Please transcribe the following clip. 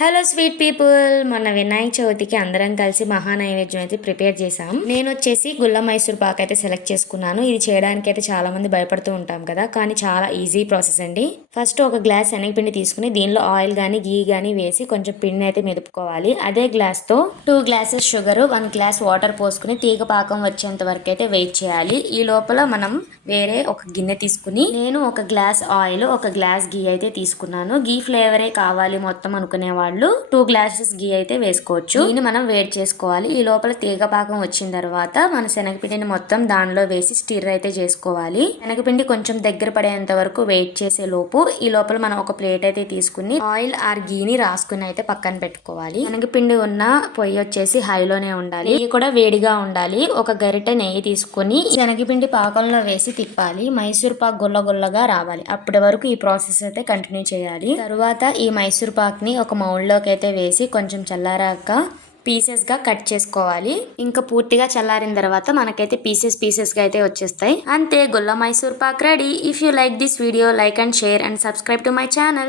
Hello sweet people మొన్న వినాయక చవితికి అందరం కలిసి మహా నైవేద్యం అయితే ప్రిపేర్ చేసాం నేను వచ్చేసి గుల్ల మైసూర్ పాక్ అయితే సెలెక్ట్ చేసుకున్నాను. ఇది చేయడానికి అయితే చాలా మంది భయపడుతూ ఉంటాం కదా. కానీ చాలా ఈజీ ప్రాసెస్ అండి. ఫస్ట్ ఒక గ్లాస్ శనగపిండి తీసుకుని దీనిలో ఆయిల్ కానీ గీ కానీ వేసి కొంచెం పిండి అయితే మెదుపుకోవాలి. అదే గ్లాస్తో two glasses sugar one glass water పోసుకుని తీగ పాకం వచ్చేంత వరకు అయితే వెయిట్ చేయాలి. ఈ లోపల మనం వేరే ఒక గిన్నె తీసుకుని నేను ఒక గ్లాస్ ఆయిల్ ఒక గ్లాస్ గీ అయితే తీసుకున్నాను. గీ ఫ్లేవరే కావాలి మొత్తం అనుకునేవాళ్ళు. వాళ్ళు టూ గ్లాసెస్ గీ అయితే వేసుకోవచ్చు. దీన్ని మనం వేడి చేసుకోవాలి. ఈ లోపల తీగ పాకం వచ్చిన తర్వాత మన శనగపిండిని మొత్తం దానిలో వేసి స్టిర్ అయితే చేసుకోవాలి. శనగపిండి కొంచెం దగ్గర పడేంత వరకు వెయిట్ చేసే లోపు ఈ లోపల మనం ఒక ప్లేట్ అయితే తీసుకుని ఆయిల్ ఆర్ గీని రాసుకుని అయితే పక్కన పెట్టుకోవాలి. శనగపిండి ఉన్న పొయ్యి వచ్చేసి హైలోనే ఉండాలి. ఇది కూడా వేడిగా ఉండాలి. ఒక గరిటె నెయ్యి తీసుకొని శనగపిండి పాకంలో వేసి తిప్పాలి. మైసూర్ పాక్ గుల్ల గుల్లగా రావాలి. అప్పటి వరకు ఈ ప్రాసెస్ అయితే కంటిన్యూ చేయాలి. తర్వాత ఈ మైసూర్ పాక్ని ఒక మౌ లోకి అయితే వేసి కొంచెం చల్లారాక పీసెస్గా కట్ చేసుకోవాలి. ఇంకా పూర్తిగా చల్లారిన తర్వాత మనకైతే పీసెస్ పీసెస్గా అయితే వచ్చేస్తాయి. అంతే గుల్ల Mysore pak ready. If you like this video like and share and subscribe to my channel